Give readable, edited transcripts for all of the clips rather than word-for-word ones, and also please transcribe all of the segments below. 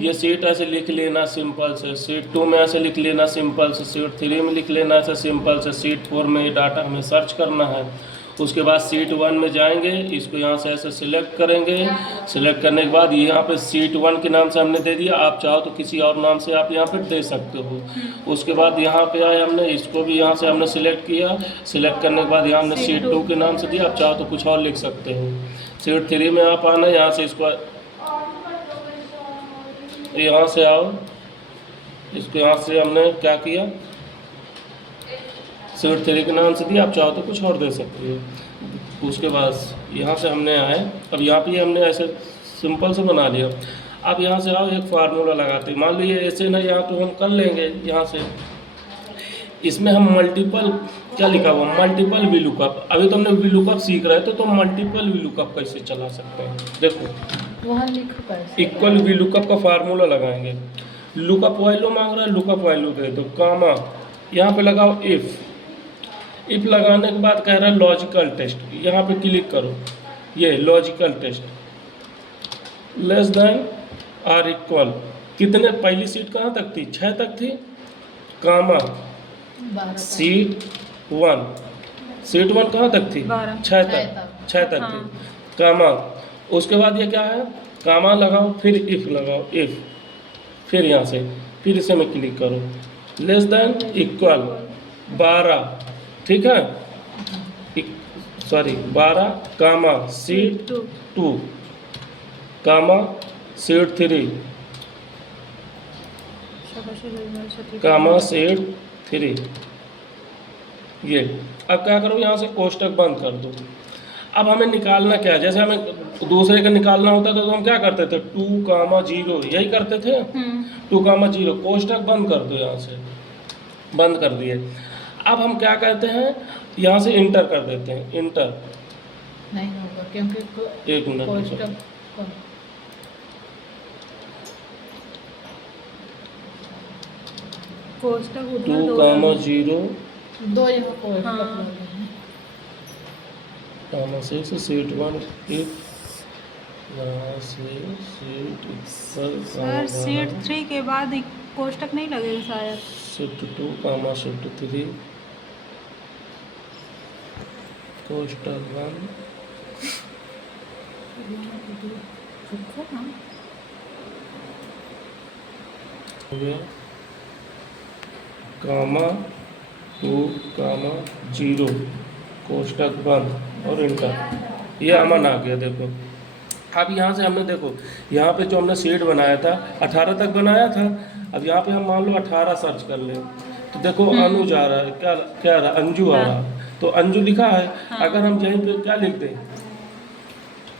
ये सीट ऐसे लिख लेना सिंपल से, सीट 2 में ऐसे लिख लेना सिंपल से, सीट 3 में लिख लेना ऐसे सिंपल से, सीट 4 में ये डाटा हमें सर्च करना है। उसके बाद सीट 1 में जाएंगे, इसको यहाँ से ऐसे सिलेक्ट करेंगे। सिलेक्ट करने के बाद यहाँ पे सीट 1 के नाम से हमने दे दिया, आप चाहो तो किसी और नाम से आप यहाँ पे दे सकते हो। उसके बाद यहाँ पे आए हमने, इसको भी यहाँ से हमने सिलेक्ट किया। सिलेक्ट करने के बाद यहाँ हमने सीट 2 के नाम से दिया, आप चाहो तो कुछ और लिख सकते हो। सीट 3 में आप आना, यहाँ से इसको यहाँ से आओ, इसको यहाँ से हमने क्या किया, सीट 3 के नाम से दिया, आप चाहो तो कुछ और दे सकते हो। उसके बाद यहाँ से हमने आए, अब यहाँ पे हमने ऐसे सिंपल से बना लिया। अब यहाँ से आओ, एक फार्मूला लगाते हैं। मान लीजिए ऐसे ना, यहाँ तो हम कर लेंगे यहाँ से। इसमें हम मल्टीपल क्या लिखा हुआ, मल्टीपल वी लुकअप। अभी तो हमने वी लुकअप सीख रहे थे, तो मल्टीपल वी लुकअप कैसे चला सकते हैं, देखो वहाँ लिखो कैसे। इक्वल वी लुकअप का फार्मूला लगाएंगे। लुकअप वैल्यू मांग रहा है, लुकअप वैल्यू दे दो, कामा यहाँ पे लगाओ इफ़। इफ लगाने के बाद कह रहा है लॉजिकल टेस्ट, यहाँ पे क्लिक करो, ये logical test less than or equal कितने, पहली सीट कहाँ तक थी, 6 तक थी, कामा सीट 1, सीट 1 कहाँ तक थी, 6 तक थी, कामा। उसके बाद ये क्या है, कामा लगाओ, फिर इफ लगाओ, इफ, फिर यहाँ से फिर इसे में क्लिक करो, लेस देन इक्वल 12, ठीक है, सॉरी 12 कामा सीट 2 कामा सीट 3 कामा सीट 3। ये अब क्या करो, यहाँ से कोष्टक बंद कर दो। अब हमें निकालना क्या है, जैसे हमें दूसरे का निकालना होता था तो हम क्या करते थे, 2 कामा 0 यही करते थे, 2 कामा 0, कोष्टक बंद कर दो, यहाँ से बंद कर दिए। अब हम क्या कहते हैं, यहाँ से इंटर कर देते हैं, इंटर नहीं होगा क्योंकि एक मिनट, कोष्टक 2 कामा 0 दो यहाँ कोष्टक कामा से सीट 1 इफ, यहाँ से सीट सर सीट 3 के बाद कोष्टक नहीं लगेगा शायद, शिफ्ट 2 कामा शिफ्ट 3 कोष्टक 1 हो गया, कामा 2 कामा 0 कोष्टक बंद और इंटर। ये अमन आ गया, देखो। अब यहाँ से हमने देखो, यहाँ पे जो हमने सीट बनाया था 18 तक बनाया था। अब यहाँ पे हम मान लो 18 सर्च कर ले, तो देखो अनुज आ रहा है, क्या क्या आ रहा है, अंजू आ रहा है, तो अंजू लिखा है। अगर हम यहीं पे क्या लिख दें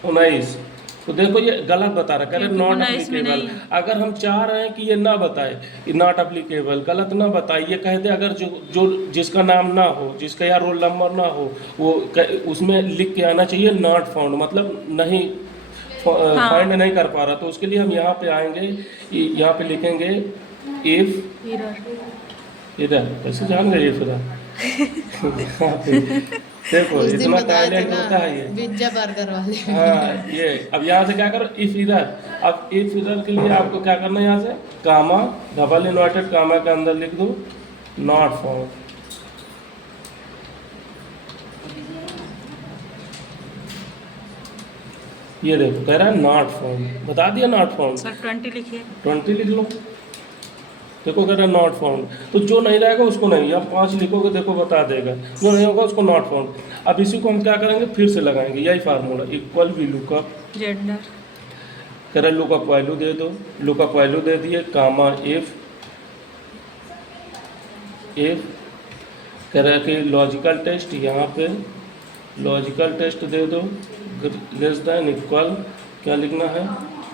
19, तो देखो ये गलत बता रहा है, कह रहे नॉट अप्लीकेबल। अगर हम चाह रहे हैं कि ये ना बताए नॉट अप्लीकेबल, गलत ना बताए, ये कह दे अगर जो जिसका नाम ना हो, जिसका या रोल नंबर ना हो, वो उसमें लिख के आना चाहिए नॉट फाउंड, मतलब नहीं फाइंड नहीं कर पा रहा। तो उसके लिए हम यहाँ पे आएंगे, यहाँ पे लिखेंगे इफ इधर, कैसे जान गए इफ देखो इतना टैलेंट होता है ये पिज्जा बर्गर वाले। हाँ ये, अब यहाँ से क्या करो इफ इधर। अब इफ इधर के लिए आपको क्या करना है, यहाँ से कामा डबल इन्वर्टेड कामा के अंदर लिख दो नॉट फाउंड। ये देखो कह रहा है नॉट फाउंड, बता दिया नॉट फाउंड। सर 20 लिखिए, 20 लिख लो, देखो कह रहा है नॉट फाउंड। तो जो नहीं रहेगा उसको नहीं, या 5 लिखोगे देखो बता देगा, जो नहीं होगा उसको नॉट फाउंड। अब इसी को हम क्या करेंगे, फिर से लगाएंगे यही formula, equal V lookup, gender कह रहा है लुकअप वैल्यू दे दो, लुकअप वैल्यू दे दिए, कामा इफ कह रहा है कि लॉजिकल टेस्ट, यहाँ पे लॉजिकल टेस्ट दे दो, लेस देन इक्वल क्या लिखना है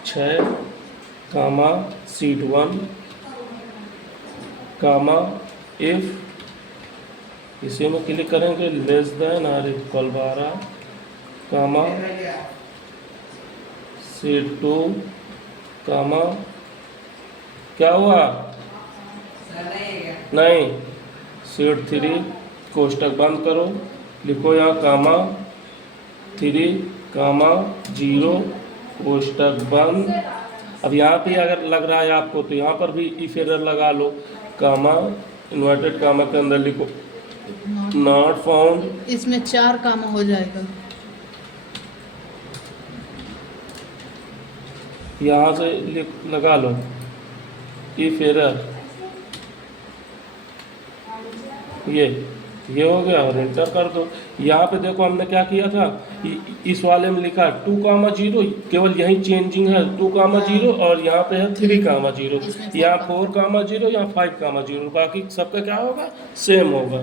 6 कामा सीट 1 कामा इफ, इसी में क्लिक करेंगे, less than or equal 12 comma sheet 2 comma, क्या हुआ नहीं, सीट 3 कोष्टक बंद करो, लिखो यहाँ कामा 3 कामा 0 कोष्टक बंद अब यहाँ पे अगर लग रहा है आपको तो यहाँ पर भी इफ एरर लगा लो, कामा इन्वर्टेड कामा के अंदर लिखो नॉट फाउंड। इसमें 4 काम हो जाएगा। यहाँ से लगा लो इफ एरर, ये हो गया और एंटर कर दो। यहाँ पे देखो हमने क्या किया था, इस वाले में लिखा 2,0, केवल यही चेंजिंग है 2,0 और यहाँ पे है 3,0, इसमें यहाँ 4,0, यहाँ 5,0, बाकी सबका क्या होगा सेम होगा।